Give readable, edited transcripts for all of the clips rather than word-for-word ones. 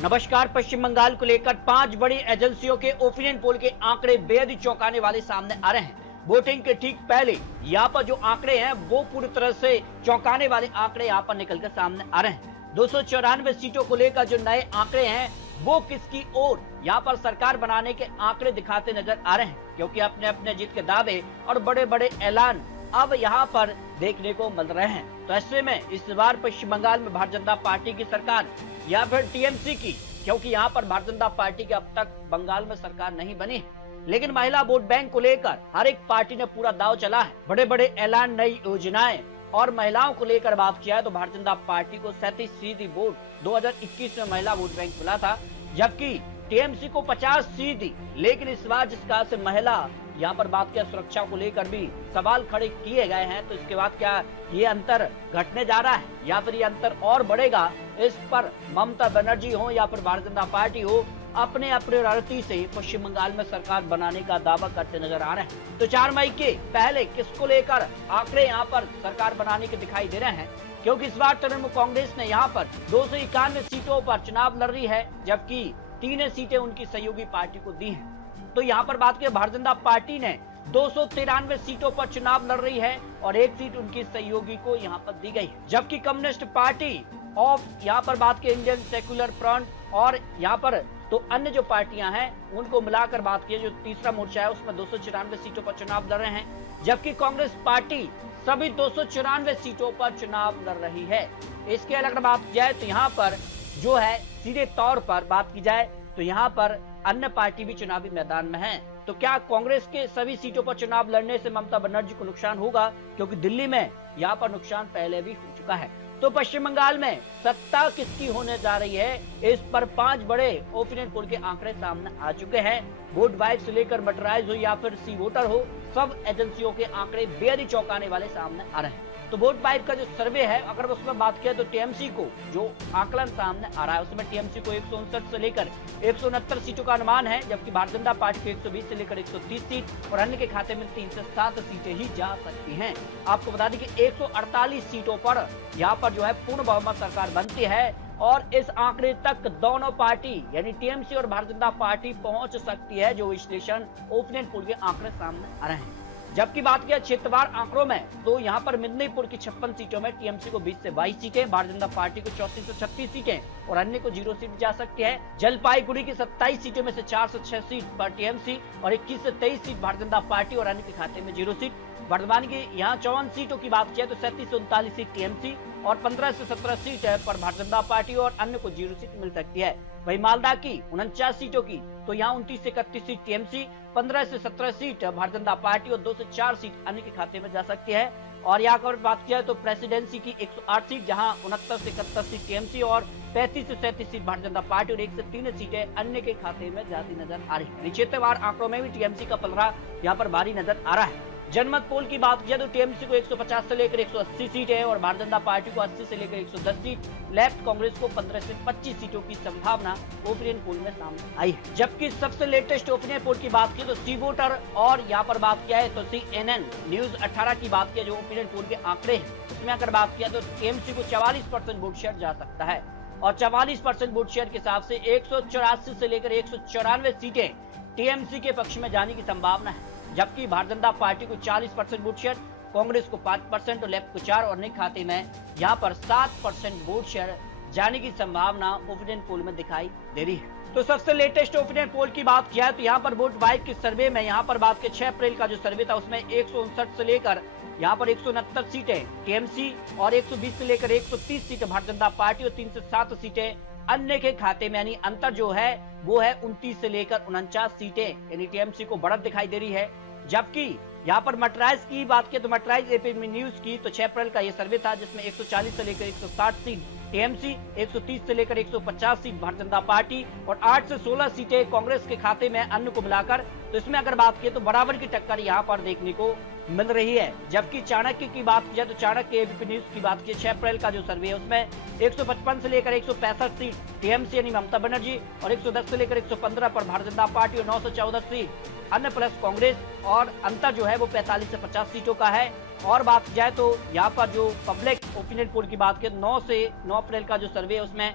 नमस्कार। पश्चिम बंगाल को लेकर 5 बड़ी एजेंसियों के ओपिनियन पोल के आंकड़े बेहद ही चौंकाने वाले सामने आ रहे हैं। वोटिंग के ठीक पहले यहाँ पर जो आंकड़े हैं वो पूरी तरह से चौंकाने वाले आंकड़े यहाँ पर निकलकर सामने आ रहे हैं। 294 सीटों को लेकर जो नए आंकड़े हैं वो किसकी ओर यहाँ पर सरकार बनाने के आंकड़े दिखाते नजर आ रहे हैं, क्योंकि अपने अपने जीत के दावे और बड़े बड़े ऐलान अब यहाँ पर देखने को मिल रहे हैं। तो ऐसे में इस बार पश्चिम बंगाल में भारतीय जनता पार्टी की सरकार या फिर टीएमसी की, क्योंकि यहाँ पर भारतीय जनता पार्टी की अब तक बंगाल में सरकार नहीं बनी है, लेकिन महिला वोट बैंक को लेकर हर एक पार्टी ने पूरा दाव चला है। बड़े बड़े ऐलान, नई योजनाएं और महिलाओं को लेकर बात किया है तो भारतीय जनता पार्टी को 37% वोट 2021 में महिला वोट बैंक मिला था, जबकि टीएमसी को 50%। लेकिन इस बार जिस कहा से महिला यहाँ पर बात किया, सुरक्षा को लेकर भी सवाल खड़े किए गए हैं, तो इसके बाद क्या ये अंतर घटने जा रहा है या फिर ये अंतर और बढ़ेगा? इस पर ममता बनर्जी हो या फिर भारतीय जनता पार्टी हो, अपने अपने रणनीति से पश्चिम बंगाल में सरकार बनाने का दावा करते नजर आ रहे हैं। तो 4 मई के पहले किसको लेकर आंकड़े यहाँ पर सरकार बनाने के दिखाई दे रहे हैं, क्योंकि इस बार तृणमूल कांग्रेस ने यहाँ पर 291 सीटों पर चुनाव लड़ रही है, जबकि 3 सीटें उनकी सहयोगी पार्टी को दी है। तो यहाँ पर बात करें, भारतीय जनता पार्टी ने 293 सीटों पर चुनाव लड़ रही है और 1 सीट उनकी सहयोगी को यहाँ पर दी गई है, जबकि कम्युनिस्ट पार्टी ऑफ यहाँ पर बात की इंडियन सेक्युलर फ्रंट और यहाँ पर तो अन्य जो पार्टियां हैं उनको मिलाकर बात की, जो तीसरा मोर्चा है उसमें 294 सीटों पर चुनाव लड़ रहे हैं, जबकि कांग्रेस पार्टी सभी 294 सीटों पर चुनाव लड़ रही है। इसके अलावा बात की जाए तो यहाँ पर जो है सीधे तौर पर बात की जाए तो यहाँ पर अन्य पार्टी भी चुनावी मैदान में है। तो क्या कांग्रेस के सभी सीटों पर चुनाव लड़ने से ममता बनर्जी को नुकसान होगा, क्योंकि दिल्ली में यहाँ पर नुकसान पहले भी हो चुका है। तो पश्चिम बंगाल में सत्ता किसकी होने जा रही है, इस पर 5 बड़े ओपिनियन पोल के आंकड़े सामने आ चुके हैं। वोट वाइब से लेकर मटराइज हो या फिर सी वोटर हो, सब एजेंसियों के आंकड़े बेहद ही चौंकाने वाले सामने आ रहे हैं। तो वोट वाइब का जो सर्वे है, अगर उसमें बात किया तो टीएमसी को जो आकलन सामने आ रहा है उसमें टीएमसी को 159 से लेकर 169 सीटों का अनुमान है, जबकि भारतीय जनता पार्टी को 120 से लेकर 130 सीट और अन्य के खाते में 3 से 7 सीटें ही जा सकती हैं। आपको बता दें कि 148 सीटों पर यहाँ पर जो है पूर्ण बहुमत सरकार बनती है और इस आंकड़े तक दोनों पार्टी यानी टीएमसी और भारतीय जनता पार्टी पहुंच सकती है, जो विश्लेषण ओपिनियन पोल के आंकड़े सामने आ रहे हैं। जबकि बात किया क्षेत्रवार आंकड़ों में तो यहाँ पर मिदनीपुर की 56 सीटों में टीएमसी को 20 से 22 सीटें, भारतीय जनता पार्टी को 34 से 36 सीटें और अन्य को 0 सीट जा सकती है। जलपाईगुड़ी की 27 सीटों में से 4 से 6 सीट पर टीएमसी और 21 से 23 सीट भारतीय जनता पार्टी और अन्य के खाते में 0 सीट। वर्धमान की यहाँ 54 सीटों की बात किया तो 37 से 39 सीट टीएमसी और 15 से 17 सीट पर भारतीय जनता पार्टी और अन्य को 0 सीट मिल सकती है। वही मालदा की 49 सीटों की तो यहाँ 29 से 31 सीट टीएमसी, 15 से 17 सीट भारतीय जनता पार्टी और 2 से 4 सीट अन्य के खाते में जा सकती है। और यहाँ पर बात किया तो प्रेसिडेंसी की 108 सीट, जहाँ 69 से 71 सीट टीएमसी और 35 से 37 सीट भारतीय जनता पार्टी और 1 से 3 सीटें अन्य के खाते में जाती नजर आ रही है। क्षेत्रवार आंकड़ों में भी टीएमसी का पलड़ा यहाँ पर भारी नजर आ रहा है। जनमत पोल की बात किया तो टीएमसी को 150 से लेकर 180 सीट है और भारतीय जनता पार्टी को 80 से लेकर 110 सीट, लेफ्ट कांग्रेस को 15 से 25 सीटों की संभावना ओपिनियन पोल में सामने आई है। जबकि सबसे लेटेस्ट ओपिनियन पोल की बात की तो सी वोटर और यहाँ पर बात किया है तो CNN न्यूज 18 की बात किया, जो ओपिनियन पोल के आंकड़े हैं उसमें अगर बात किया तो टीएमसी को 44% वोट शेयर जा सकता है और 44% वोट शेयर के हिसाब से 184 से लेकर 194 सीटें टीएमसी के पक्ष में जाने की संभावना है, जबकि भारतीय जनता पार्टी को 40% वोट शेयर, कांग्रेस को 5% और लेफ्ट को 4 और अन्य खाते में यहाँ पर 7% वोट शेयर जाने की संभावना ओपिनियन पोल में दिखाई दे रही है। तो सबसे लेटेस्ट ओपिनियन पोल की बात किया है तो यहाँ पर वोट वाइब के सर्वे में यहाँ पर बात की 6 अप्रैल का जो सर्वे था उसमें 159 से लेकर यहाँ पर 169 सीटें टीएमसी और 120 से लेकर 130 सीटें भारतीय जनता पार्टी और 3 से 7 सीटें अन्य के खाते में, यानी अंतर जो है वो है 29 से लेकर 49 सीटें, यानी टीएमसी को बढ़त दिखाई दे रही है। जबकि यहाँ पर मटराइज की बात की तो मटराइज एपी न्यूज की तो 6 अप्रैल का ये सर्वे था जिसमें 140 से लेकर 160 सीट टीएमसी, 130 से लेकर 150 सीट भारतीय जनता पार्टी और 8 से 16 सीटें कांग्रेस के खाते में अन्य को मिलाकर। तो इसमें अगर बात की तो बराबर की टक्कर यहाँ पर देखने को मिल रही है। जबकि चाणक्य की बात की जाए तो चाणक्य एबीपी न्यूज की बात की 6 अप्रैल का जो सर्वे है उसमें 155 से लेकर 165 सीट टीएमसी यानी ममता बनर्जी और 110 से लेकर 115 पर भारतीय जनता पार्टी और 9 से 14 सीट अन्य प्लस कांग्रेस और अंतर जो है वो 45 से 50 सीटों का है। और बात की जाए तो यहाँ पर जो पब्लिक ओपिनियन पोल की बात की 9 से 9 अप्रैल का जो सर्वे है उसमें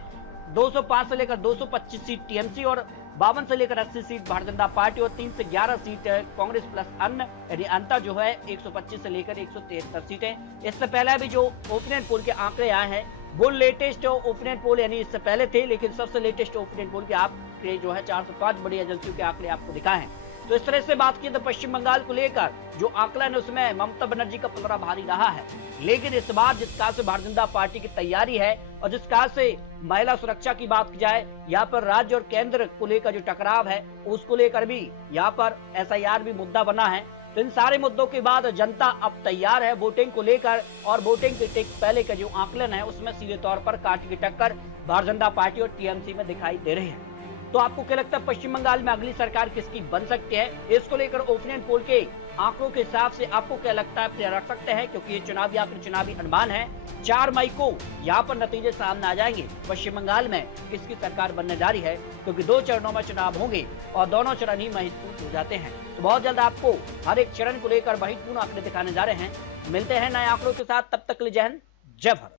205 से लेकर 225 सीट टीएमसी और 52 से लेकर 80 सीट भारतीय जनता पार्टी और 3 से 11 सीट कांग्रेस प्लस अन्य, यानी अंतर जो है 125 से लेकर 173 सीटें। इससे पहले भी जो ओपिनियन पोल के आंकड़े आए हैं वो लेटेस्ट ओपिनियन पोल यानी इससे पहले थे, लेकिन सबसे लेटेस्ट ओपिनियन पोल के आंकड़े जो है 405 बड़ी एजेंसियों के आंकड़े आपको दिखाए हैं। तो इस तरह से बात की तो पश्चिम बंगाल को लेकर जो आंकलन है उसमें ममता बनर्जी का पलड़ा भारी रहा है, लेकिन इस बार जिस प्रकार से भारतीय जनता पार्टी की तैयारी है और जिस प्रकार से महिला सुरक्षा की बात की जाए, यहाँ पर राज्य और केंद्र को लेकर जो टकराव है उसको लेकर भी यहाँ पर एसआईआर भी मुद्दा बना है। तो इन सारे मुद्दों के बाद जनता अब तैयार है वोटिंग को लेकर, और वोटिंग के ठीक पहले का जो आंकलन है उसमें सीधे तौर पर कांटे की टक्कर भारतीय जनता पार्टी और टीएमसी में दिखाई दे रही है। तो आपको क्या लगता है पश्चिम बंगाल में अगली सरकार किसकी बन सकती है? इसको लेकर ओपिनियन पोल के आंकड़ों के हिसाब से आपको क्या लगता है, अपने रख सकते हैं, क्योंकि ये चुनावी आंकड़े चुनावी अनुमान है। 4 मई को यहाँ पर नतीजे सामने आ जाएंगे पश्चिम बंगाल में किसकी सरकार बनने जा रही है, क्योंकि 2 चरणों में चुनाव होंगे और दोनों चरण ही महत्वपूर्ण हो जाते हैं। तो बहुत जल्द आपको हर एक चरण को लेकर महत्वपूर्ण आंकड़े दिखाने जा रहे हैं। मिलते हैं नए आंकड़ों के साथ, तब तक के लिए जय हिंद, जय भारत।